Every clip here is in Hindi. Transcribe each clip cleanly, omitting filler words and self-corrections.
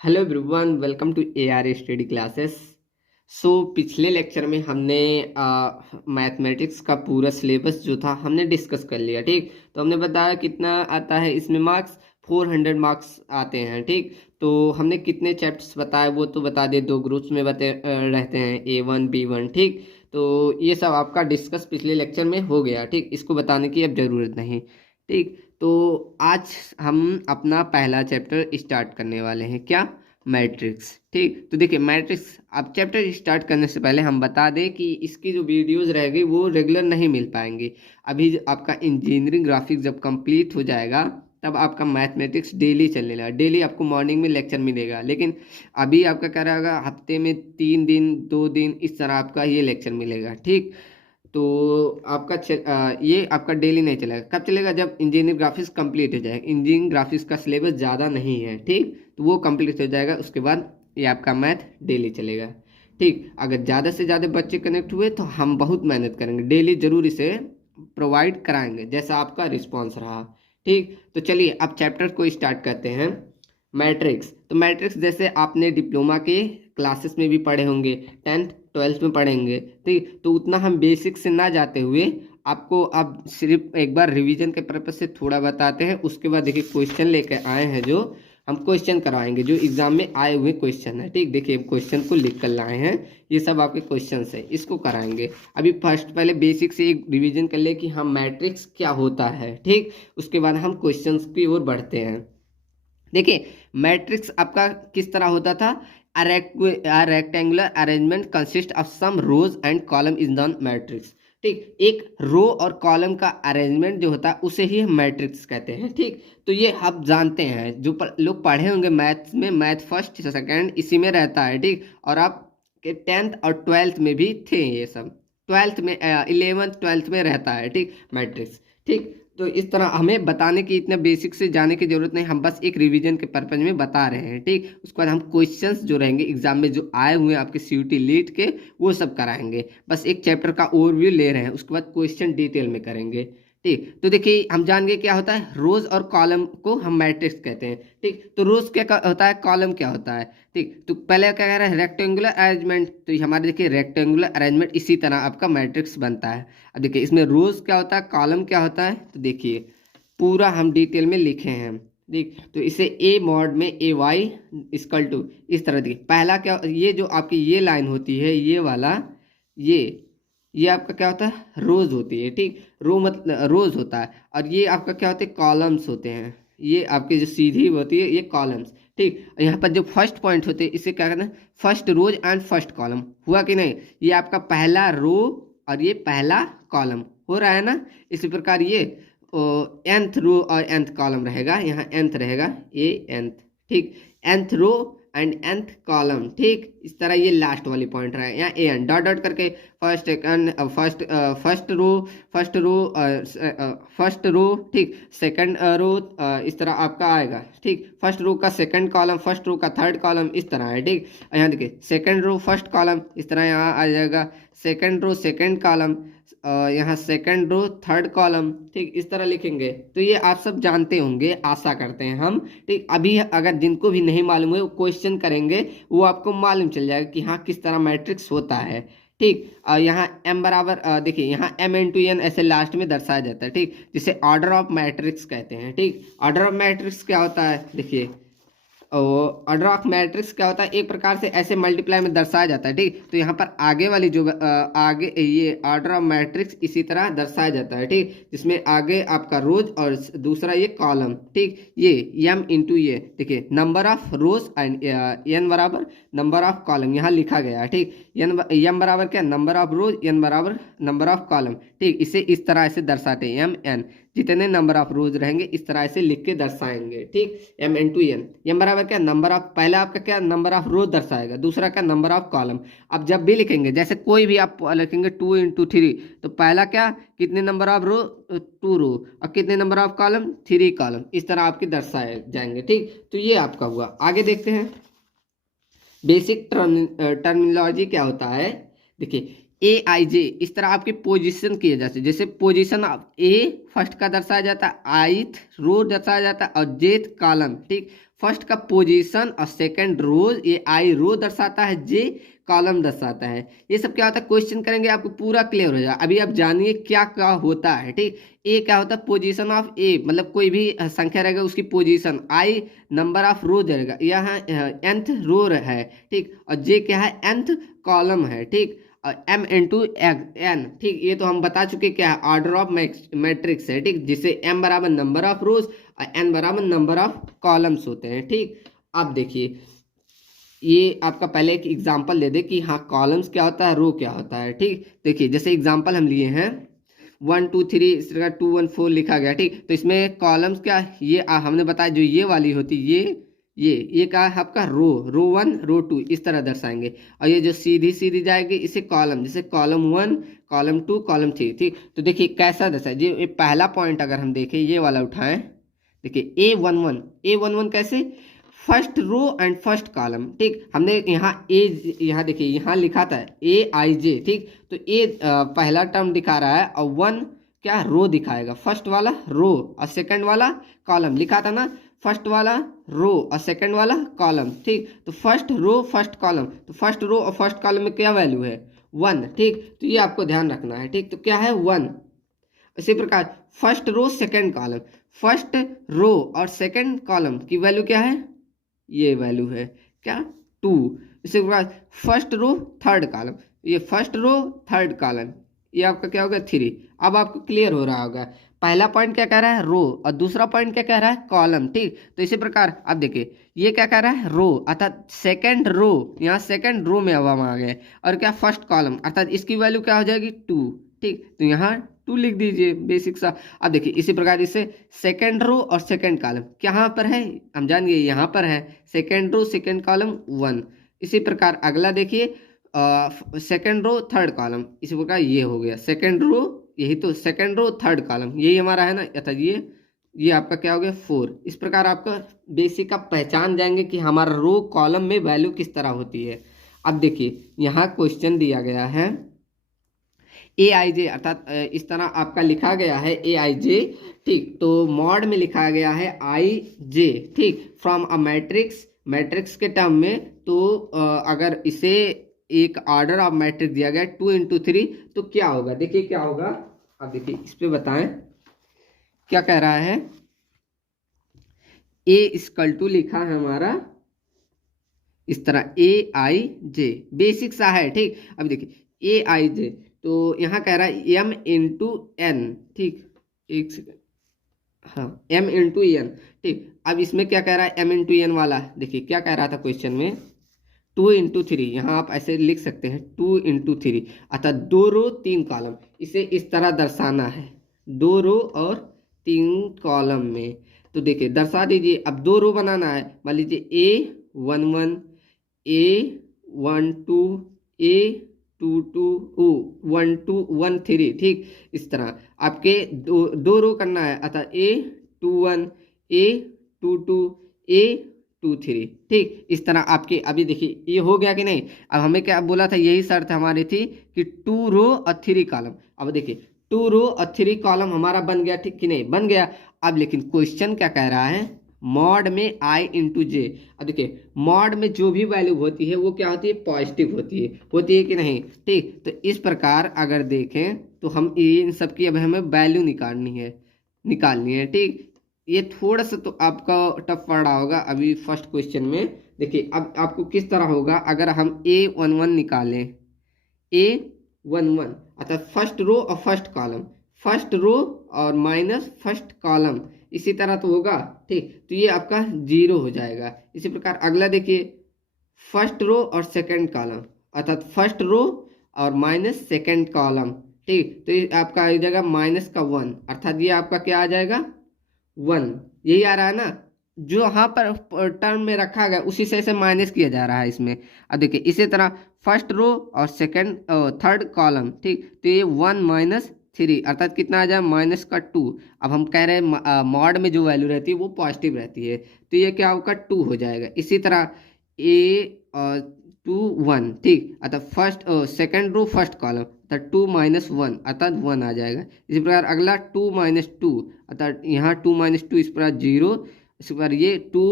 Hello everyone, welcome to AR study classes. पिछले लेक्चर में हमने मैथमेटिक्स का पूरा सिलेबस जो था हमने डिस्कस कर लिया। ठीक, तो हमने बताया कितना आता है इसमें मार्क्स। 400 मार्क्स आते हैं। ठीक, तो हमने कितने चैप्टर्स बताए वो तो बता दिए। दो ग्रुप्स में रहते हैं, A1 B1। ठीक, तो ये सब आपका डिस्कस पिछले लेक्चर में हो गया। ठीक, इसको बताने की अब ज़रूरत नहीं। ठीक, तो आज हम अपना पहला चैप्टर स्टार्ट करने वाले हैं। क्या? मैट्रिक्स। ठीक, तो देखिए मैट्रिक्स, अब चैप्टर स्टार्ट करने से पहले हम बता दें कि इसकी जो वीडियोस रहेगी वो रेगुलर नहीं मिल पाएंगी। अभी आपका इंजीनियरिंग ग्राफिक्स जब कंप्लीट हो जाएगा तब आपका मैथमेटिक्स डेली चलने लगा। डेली आपको मॉर्निंग में लेक्चर मिलेगा, लेकिन अभी आपका क्या रहेगा, हफ्ते में 3 दिन 2 दिन इस तरह आपका ये लेक्चर मिलेगा। ठीक, तो आपका ये आपका डेली नहीं चलेगा। कब चलेगा? जब इंजीनियरिंग ग्राफिक्स कंप्लीट हो जाएगा। इंजीनियरिंग ग्राफिक्स का सिलेबस ज़्यादा नहीं है। ठीक, तो वो कंप्लीट हो जाएगा, उसके बाद ये आपका मैथ डेली चलेगा। ठीक, अगर ज़्यादा से ज़्यादा बच्चे कनेक्ट हुए तो हम बहुत मेहनत करेंगे, डेली जरूर इसे प्रोवाइड कराएंगे जैसा आपका रिस्पॉन्स रहा। ठीक, तो चलिए अब चैप्टर को स्टार्ट करते हैं। मैट्रिक्स, तो मैट्रिक्स जैसे आपने डिप्लोमा के क्लासेस में भी पढ़े होंगे, 10th 12th में पढ़ेंगे। ठीक, तो उतना हम बेसिक से ना जाते हुए आपको अब सिर्फ एक बार रिवीजन के पर्पज से थोड़ा बताते हैं। उसके बाद देखिए क्वेश्चन लेकर आए हैं, जो हम क्वेश्चन करवाएंगे जो एग्जाम में आए हुए क्वेश्चन है। ठीक, देखिए क्वेश्चन को लिख कर लाए हैं, ये सब आपके क्वेश्चन है, इसको कराएंगे। अभी फर्स्ट पहले बेसिक से एक रिवीजन कर ले कि हम मैट्रिक्स क्या होता है। ठीक, उसके बाद हम क्वेश्चन की ओर बढ़ते हैं। देखिए मैट्रिक्स आपका किस तरह होता था। Rectangular arrangement consist of some rows and column is non matrix. ठीक, एक रो और कॉलम का अरेंजमेंट जो होता है उसे ही हम मैट्रिक्स कहते हैं। ठीक, तो ये आप जानते हैं, जो लोग पढ़े होंगे मैथ्स में, मैथ फर्स्ट सेकंड इसी में रहता है। ठीक, और आप के 10th और 12th में भी थे ये सब। 12th में 11th 12th में रहता है। ठीक, मैट्रिक्स। ठीक, तो इस तरह हमें बताने की, इतने बेसिक से जाने की जरूरत नहीं, हम बस एक रिवीजन के पर्पज में बता रहे हैं। ठीक, उसके बाद हम क्वेश्चंस जो रहेंगे एग्जाम में जो आए हुए हैं आपके CUT लीट के, वो सब कराएंगे। बस एक चैप्टर का ओवरव्यू ले रहे हैं, उसके बाद क्वेश्चन डिटेल में करेंगे। ठीक, तो देखिए हम जान गए क्या होता है रोज और कॉलम को हम मैट्रिक्स कहते हैं। ठीक, तो रोज क्या होता है, कॉलम क्या होता है। ठीक, तो पहले क्या कह रहा है, रेक्टेंगुलर अरेंजमेंट। तो ये हमारे देखिए रेक्टेंगुलर अरेंजमेंट इसी तरह आपका मैट्रिक्स बनता है। अब देखिए इसमें रोज क्या होता है, कॉलम क्या होता है, तो देखिए पूरा हम डिटेल में लिखे हैं। ठीक, तो इसे ए मॉड में AY इक्वल टू इस तरह देखिए। पहला क्या, ये जो आपकी ये लाइन होती है, ये वाला, ये ये आपका क्या होता है, रोज होती है। ठीक, रो मतलब रोज होता है, और ये आपका क्या होते हैं, कॉलम्स होते हैं। ये आपकी जो सीधी होती है ये कॉलम्स। ठीक, यहाँ पर जो फर्स्ट पॉइंट होते हैं इसे क्या कहते हैं, first rows and first column. हुआ कि नहीं, ये आपका पहला रो और ये पहला कॉलम हो रहा है ना। इसी प्रकार ये nth रो और nth कॉलम रहेगा, यहाँ nth रहेगा, ये nth। ठीक, nth row and nth column. ठीक, इस तरह ये लास्ट वाली पॉइंट रहा है, यहाँ an डॉट डॉट करके first second first row first row. ठीक, सेकंड रो इस तरह आपका आएगा। ठीक, फर्स्ट रो का सेकंड कॉलम, फर्स्ट रो का थर्ड कॉलम इस तरह है। ठीक, यहाँ देखिए सेकंड रो फर्स्ट कॉलम इस तरह यहाँ आ जाएगा, सेकंड रो सेकंड कॉलम, यहाँ सेकंड रो थर्ड कॉलम। ठीक, इस तरह लिखेंगे। तो ये आप सब जानते होंगे, आशा करते हैं हम। ठीक, अभी अगर जिनको भी नहीं मालूम है वो क्वेश्चन करेंगे, वो आपको मालूम चल जाएगा कि हाँ किस तरह मैट्रिक्स होता है। ठीक, यहाँ m बराबर देखिए यहाँ m×n ऐसे लास्ट में दर्शाया जाता है। ठीक, जिसे ऑर्डर ऑफ मैट्रिक्स कहते हैं। ठीक, ऑर्डर ऑफ मैट्रिक्स क्या होता है, देखिए ऑर्डर ऑफ मैट्रिक्स क्या होता है, एक प्रकार से ऐसे मल्टीप्लाई में दर्शाया जाता है। ठीक, तो यहाँ पर आगे वाली जो आगे ये ऑर्डर ऑफ मैट्रिक्स इसी तरह दर्शाया जाता है। ठीक, जिसमें आगे आपका रोज और दूसरा ये कॉलम। ठीक, ये m ये देखिए number of rose and n बराबर नंबर ऑफ कॉलम यहाँ लिखा गया है। ठीक, m बराबर क्या, नंबर ऑफ रोज, n बराबर नंबर ऑफ कॉलम। ठीक, इसे इस तरह से दर्शाते हैं, mn जितने नंबर ऑफ रोज रहेंगे इस तरह से लिख के दर्शाएंगे। ठीक, m×n, m बराबर क्या, नंबर ऑफ, पहला आपका क्या नंबर ऑफ रोज दर्शाएगा, दूसरा क्या नंबर ऑफ कॉलम। अब जब भी लिखेंगे, जैसे कोई भी आप लिखेंगे 2×3, तो पहला क्या, कितने नंबर ऑफ रो, 2 रो, और कितने नंबर ऑफ कॉलम, 3 कॉलम, इस तरह आपके दर्शाए जाएंगे। ठीक, तो ये आपका हुआ। आगे देखते हैं बेसिक टर्मिनोलॉजी क्या होता है। देखिए ए आई जे, इस तरह आपकी पोजीशन किए जाते हैं। जैसे पोजीशन ऑफ ए फर्स्ट का दर्शाया जाता है, आइथ रो दर्शाया जाता है और जेथ कॉलम, ठीक। फर्स्ट का पोजीशन और सेकंड रो, ये आई रो दर्शाता है, जे कॉलम दर्शाता है। ये सब क्या होता है, क्वेश्चन करेंगे आपको पूरा क्लियर हो जाएगा। अभी आप जानिए क्या क्या होता है, ठीक। ए क्या होता है, पोजीशन ऑफ ए, मतलब कोई भी संख्या रहेगा उसकी पोजीशन। आई नंबर ऑफ रो देगा, यहाँ nth रो है, ठीक। और जे क्या है, nth कॉलम है, ठीक। और m इंटू एन, ठीक। ये तो हम बता चुके क्या है, ऑर्डर ऑफ मैट्रिक्स है, ठीक। जिसे m बराबर नंबर ऑफ रोज और n बराबर नंबर ऑफ कॉलम्स होते हैं, ठीक। अब देखिए, ये आपका पहले एक एग्जांपल दे दे कि हाँ कॉलम्स क्या होता है, रो क्या होता है, ठीक। देखिए जैसे एग्जांपल हम लिए हैं 1 2 3, इस तरह 2 1 4 लिखा गया, ठीक। तो इसमें कॉलम्स क्या, ये हमने बताया जो ये वाली होती, ये क्या है आपका रो 1 रो 2 इस तरह दर्शाएंगे। और ये जो सीधी सीधी जाएगी इसे कॉलम, जैसे कॉलम 1 कॉलम 2 कॉलम 3, ठीक। तो देखिए कैसा दर्शाए, ये पहला पॉइंट अगर हम देखें, ये वाला उठाएं, देखिए A11 कैसे, first row and first column, ठीक। हमने यहाँ यहाँ देखिए यहाँ लिखा था ए आई जे, ठीक। तो ए पहला टर्म दिखा रहा है और 1 क्या रो दिखाएगा, फर्स्ट वाला रो और सेकंड वाला कॉलम, लिखा था ना, फर्स्ट वाला रो और सेकंड वाला कॉलम, ठीक। तो फर्स्ट रो फर्स्ट कॉलम, तो फर्स्ट रो और फर्स्ट कॉलम में क्या वैल्यू है, 1, ठीक। तो ये आपको ध्यान रखना है, ठीक। तो क्या है 1। इसी प्रकार first row second column, first row और सेकंड कॉलम की वैल्यू क्या है, ये वैल्यू है क्या 2। इसी प्रकार फर्स्ट रो थर्ड कॉलम, ये फर्स्ट रो थर्ड कॉलम, ये आपका क्या होगा 3। अब आपको क्लियर हो रहा होगा, पहला पॉइंट क्या कह रहा है रो और दूसरा पॉइंट क्या कह रहा है कॉलम, ठीक। तो इसी प्रकार अब देखिए ये क्या कह रहा है रो, अर्थात सेकंड रो, यहाँ सेकंड रो में अब हम आ गए, और क्या फर्स्ट कॉलम, अर्थात इसकी वैल्यू क्या हो जाएगी 2, ठीक। तो यहाँ 2 लिख दीजिए, बेसिक सा। अब देखिए इसी प्रकार इसे सेकंड रो और सेकंड कॉलम कहाँ पर है, हम जान गए यहाँ पर है, सेकंड रो सेकंड कॉलम 1। इसी प्रकार अगला देखिए सेकंड रो थर्ड कॉलम, इसी प्रकार ये हो गया सेकंड रो, यही तो सेकंड रो थर्ड कॉलम यही हमारा है ना, अर्थात ये आपका क्या हो गया 4। इस प्रकार आपका बेसिक आप पहचान जाएंगे कि हमारा रो कॉलम में वैल्यू किस तरह होती है। अब देखिए यहाँ क्वेश्चन दिया गया है ए आई जे, अर्थात इस तरह आपका लिखा गया है ए आई जे, ठीक। तो मॉड में लिखा गया है आई जे, ठीक, फ्रॉम अ मैट्रिक्स के टर्म में। तो अगर इसे एक ऑर्डर ऑफ मैट्रिक्स दिया गया 2 इंटू 3, तो क्या होगा, देखिए क्या होगा। अब देखिए इस पे बताएं क्या कह रहा है, ए इक्वल टू लिखा है हमारा इस तरह ए आई जे, बेसिक सा है, ठीक। अब देखिए ए आई जे, तो यहाँ कह रहा है m इंटू एन, ठीक। एक सेकेंड, हाँ m इंटू एन, ठीक। अब इसमें क्या कह रहा है m इंटू एन वाला, देखिए क्या कह रहा था क्वेश्चन में 2 इंटू 3, यहाँ आप ऐसे लिख सकते हैं 2 इंटू 3, अर्थात 2 रो 3 कॉलम, इसे इस तरह दर्शाना है 2 रो और 3 कॉलम में। तो देखिए दर्शा दीजिए, अब 2 रो बनाना है, मान लीजिए A11 A12 A22 1 2 1 3, ठीक। इस तरह आपके दो रो करना है, अतः A21 A22 A23, ठीक। इस तरह आपके अभी देखिए ये हो गया कि नहीं। अब हमें क्या बोला था, यही शर्त हमारी थी कि 2 रो और 3 कॉलम। अब देखिए 2 रो और 3 कॉलम हमारा बन गया, ठीक कि नहीं, बन गया। अब लेकिन क्वेश्चन क्या कह रहा है, मॉड में आई इंटू जे। अब देखिए मॉड में जो भी वैल्यू होती है वो क्या होती है, पॉजिटिव होती है कि नहीं, ठीक। तो इस प्रकार अगर देखें तो हम इन सब की अब हमें वैल्यू निकालनी है, ठीक। ये थोड़ा सा तो आपका टफ पड़ रहा होगा अभी फर्स्ट क्वेश्चन में। देखिए अब आपको किस तरह होगा, अगर हम A11 निकालें, A11 अर्थात फर्स्ट रो और फर्स्ट कॉलम, फर्स्ट रो और माइनस फर्स्ट कॉलम, इसी तरह तो होगा, ठीक। तो ये आपका 0 हो जाएगा। इसी प्रकार अगला देखिए फर्स्ट रो और सेकंड कॉलम, अर्थात फर्स्ट रो और माइनस सेकंड कॉलम, ठीक। तो ये आपका आ जाएगा माइनस का 1, अर्थात ये आपका क्या आ जाएगा 1, यही आ रहा है ना, जो यहाँ पर टर्म में रखा गया उसी से इसे माइनस किया जा रहा है इसमें। अब देखिए इसी तरह फर्स्ट रो और सेकंड थर्ड कॉलम, ठीक। तो ये 1 माइनस 3, अर्थात कितना आ जाए माइनस का 2। अब हम कह रहे हैं मॉड में जो वैल्यू रहती है वो पॉजिटिव रहती है, तो ये क्या होगा 2 हो जाएगा। इसी तरह 1, ठीक, अर्थात first second row first column अर्थात 2 - 1 अर्थात 1 आ जाएगा। इसी प्रकार अगला 2 - 2 अर्थात यहाँ 2 - 2 इस प्रकार 0, इस प्रकार ये 2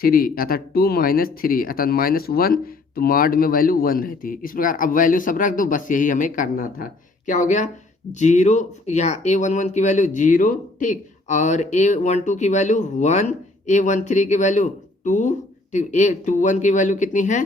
3 अर्थात 2 - 3 अर्थात -1, तो मॉड में वैल्यू 1 रहती है। इस प्रकार अब वैल्यू सब रख दो, बस यही हमें करना था। क्या हो गया 0, यहाँ A11 की वैल्यू 0, ठीक, और A12 की वैल्यू 1, A13 की वैल्यू 2, ठीक, A21 की वैल्यू कितनी है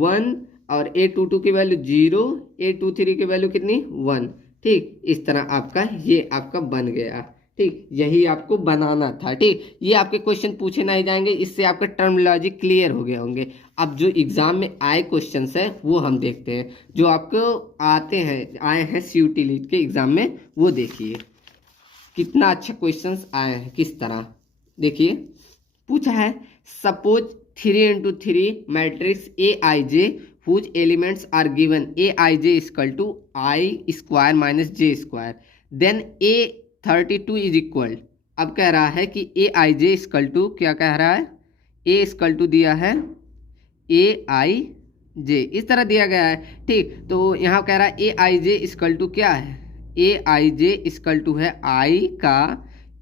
1, और A22 की वैल्यू 0, A23 की वैल्यू कितनी 1, ठीक। इस तरह आपका ये आपका बन गया, ठीक, यही आपको बनाना था, ठीक। ये आपके क्वेश्चन पूछे नहीं जाएंगे, इससे आपके टर्मिनोलॉजी क्लियर हो गए होंगे। अब जो एग्जाम में आए क्वेश्चंस है वो हम देखते हैं, जो आपको आते हैं आए हैं CUT लीड के एग्जाम में, वो देखिए कितना अच्छा क्वेश्चंस आए हैं। किस तरह देखिए पूछा है, suppose 3 × 3 matrix AIJ whose elements are given AIJ = I² - J², then A32 is equal। अब कह रहा है कि AIJ = क्या कह रहा है, A = दिया है AIJ, इस तरह दिया गया है, ठीक। तो यहाँ कह रहा है AIJ = क्या है, AIJ = है I का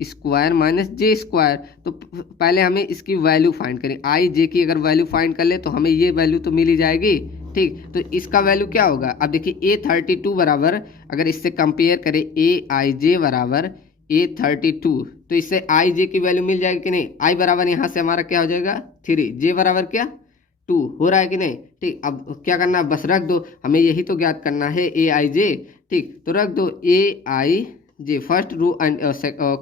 स्क्वायर - J²। तो पहले हमें इसकी वैल्यू फाइंड करें, IJ की अगर वैल्यू फाइंड कर ले तो हमें ये वैल्यू तो मिल ही जाएगी, ठीक। तो इसका वैल्यू क्या होगा, अब देखिए A32 बराबर, अगर इससे कंपेयर करें AIJ बराबर A32, तो इससे IJ की वैल्यू मिल जाएगी कि नहीं। I बराबर यहाँ से हमारा क्या हो जाएगा 3, J बराबर क्या 2 हो रहा है कि नहीं, ठीक। अब क्या करना है, बस रख दो, हमें यही तो ज्ञात करना है AIJ, ठीक। तो रख दो AIJ first row and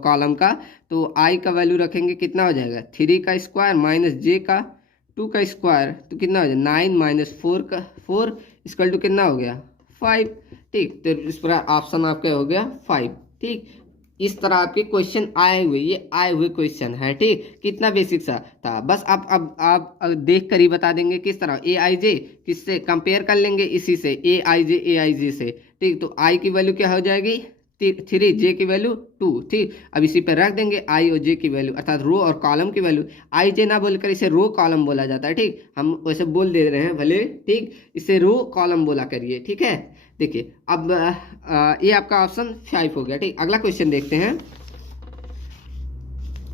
column का, तो I का वैल्यू रखेंगे कितना हो जाएगा 3 का स्क्वायर माइनस J का 2 का स्क्वायर, तो कितना हो जाएगा 9 - 4 का 4 = कितना हो गया 5, ठीक। तो इस पर ऑप्शन आपका हो गया 5, ठीक। इस तरह आपके क्वेश्चन आए हुए, ये आए हुए क्वेश्चन है, ठीक। कितना बेसिक सा था, बस आप देख कर ही बता देंगे किस तरह। AIJ किससे कंपेयर कर लेंगे, इसी से AIJ से, ठीक। तो I की वैल्यू क्या हो जाएगी 3, J की वैल्यू 2, ठीक। अब इसी पर रख देंगे I और J की वैल्यू अर्थात रो और कॉलम की वैल्यू। IJ ना बोलकर इसे रो कॉलम बोला जाता है, ठीक। हम वैसे बोल दे रहे हैं भले, ठीक, इसे रो कॉलम बोला करिए, ठीक है। देखिए अब ये आपका ऑप्शन 5 हो गया, ठीक। अगला क्वेश्चन देखते हैं।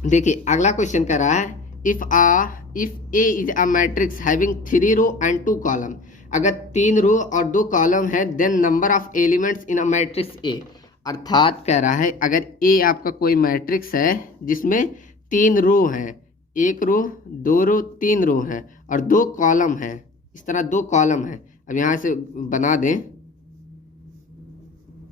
देखिए अगला क्वेश्चन कह रहा है, if A is a matrix having 3 row and 2 column, अगर 3 रो और 2 कॉलम है, then number of elements in a matrix A, अर्थात कह रहा है अगर A आपका कोई मैट्रिक्स है जिसमें 3 रो हैं, 1 रो 2 रो 3 रो है और 2 कॉलम है, इस तरह 2 कॉलम है। अब यहाँ से बना दें,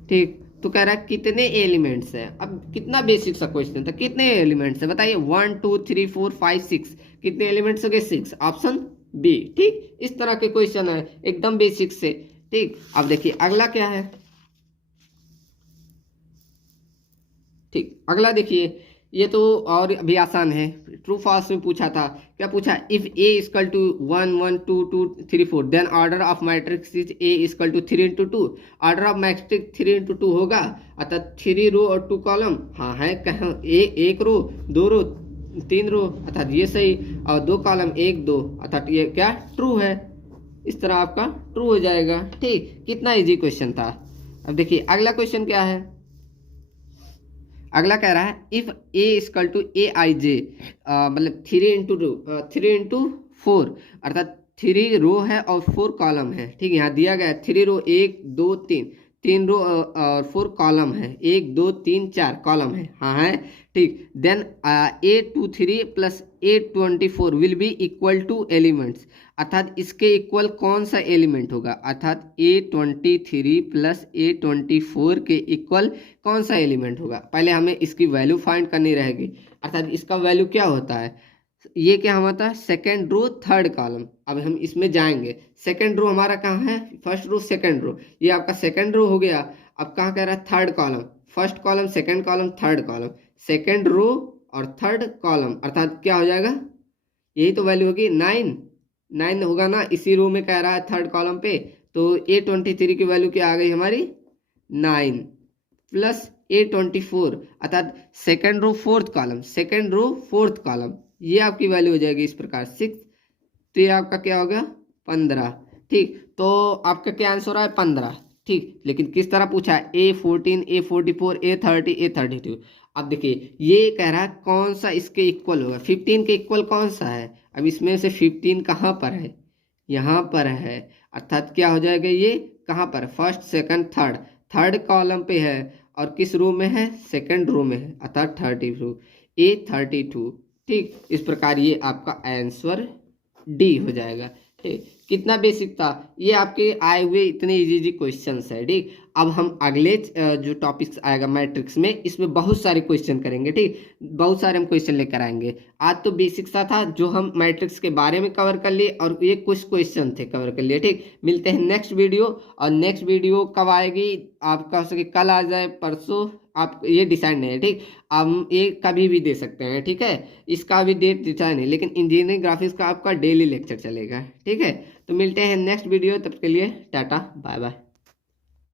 ठीक। तो कह रहा है कितने एलिमेंट्स है, अब कितना बेसिक सा क्वेश्चन था, कितने एलिमेंट्स है बताइए 1 2 3 4 5 6, कितने एलिमेंट्स हो गए 6, ऑप्शन बी, ठीक। इस तरह के क्वेश्चन है एकदम बेसिक से, ठीक। अब देखिए अगला क्या है, ठीक। अगला देखिए ये तो और भी आसान है, ट्रू फॉल्स में पूछा था। क्या पूछा, if A = 1 1 2 2 3 4, then order of matrix is A = 3 × 2। Order of matrix 3 × 2 होगा, अर्थात 3 रो और 2 कॉलम, हाँ है कहाँ, 1 रो 2 रो 3 रो अर्थात ये सही, और 2 कॉलम 1 2 अर्थात ये क्या ट्रू है। इस तरह आपका ट्रू हो जाएगा, ठीक। कितना इजी क्वेश्चन था। अब देखिए अगला क्वेश्चन क्या है, अगला कह रहा है इफ A = AIJ, मतलब 3 × 4 अर्थात 3 रो है और 4 कॉलम है, ठीक। यहाँ दिया गया 3 रो 1 2 3 रो और 4 कॉलम है, 1 2 3 4 कॉलम है, हाँ है, ठीक। Then A23 + A24 will be equal to elements, अर्थात इसके इक्वल कौन सा एलिमेंट होगा, अर्थात A23 + A24 के इक्वल कौन सा एलिमेंट होगा। पहले हमें इसकी वैल्यू फाइंड करनी रहेगी, अर्थात इसका वैल्यू क्या होता है, ये क्या होता है सेकेंड रो थर्ड कॉलम। अब हम इसमें जाएंगे, सेकेंड रो हमारा कहाँ है, फर्स्ट रो सेकेंड रो, ये आपका सेकेंड रो हो गया। अब कहाँ कह रहा है third column, first column second column third column, second row और थर्ड कॉलम, अर्थात क्या हो जाएगा, यही तो वैल्यू होगी 9 होगा ना, इसी रो में कह रहा है थर्ड कॉलम पे। तो A23 की वैल्यू क्या आ गई हमारी 9 + A24 अर्थात second row fourth column, second row fourth column, ये आपकी वैल्यू हो जाएगी इस प्रकार 6। तो ये आपका क्या होगा 15, ठीक, तो आपका क्या आंसर हो रहा है 15। ठीक, लेकिन किस तरह पूछा है, A14, A44, A30, A32। अब देखिए ये कह रहा है कौन सा इसके इक्वल होगा, 15 के इक्वल कौन सा है। अब इसमें से 15 कहाँ पर है, यहाँ पर है, अर्थात क्या हो जाएगा ये, कहाँ पर, first second third, third column पे है, और किस रो में है, सेकंड रो में है, अर्थात 32, A32। ठीक, इस प्रकार ये आपका आंसर डी हो जाएगा। ठीक, कितना बेसिक था ये, आपके आए हुए इतने इजी इजी क्वेश्चंस है। ठीक, अब हम अगले जो टॉपिक्स आएगा मैट्रिक्स में, इसमें बहुत सारे क्वेश्चन करेंगे। ठीक, बहुत सारे हम क्वेश्चन लेकर आएंगे। आज तो बेसिक सा था जो हम मैट्रिक्स के बारे में कवर कर लिए, और ये कुछ क्वेश्चन थे कवर कर लिए। ठीक, मिलते हैं नेक्स्ट वीडियो। और नेक्स्ट वीडियो कब आएगी, आपका हो सके कल आ जाए, परसों, आप ये डिसाइड नहीं है। ठीक, हम ये कभी भी दे सकते हैं। ठीक है, इसका भी डेट डिसाइड नहीं, लेकिन इंजीनियरिंग ग्राफिक्स का आपका डेली लेक्चर चलेगा। ठीक है, तो मिलते हैं नेक्स्ट वीडियो, तब के लिए टाटा बाय बाय।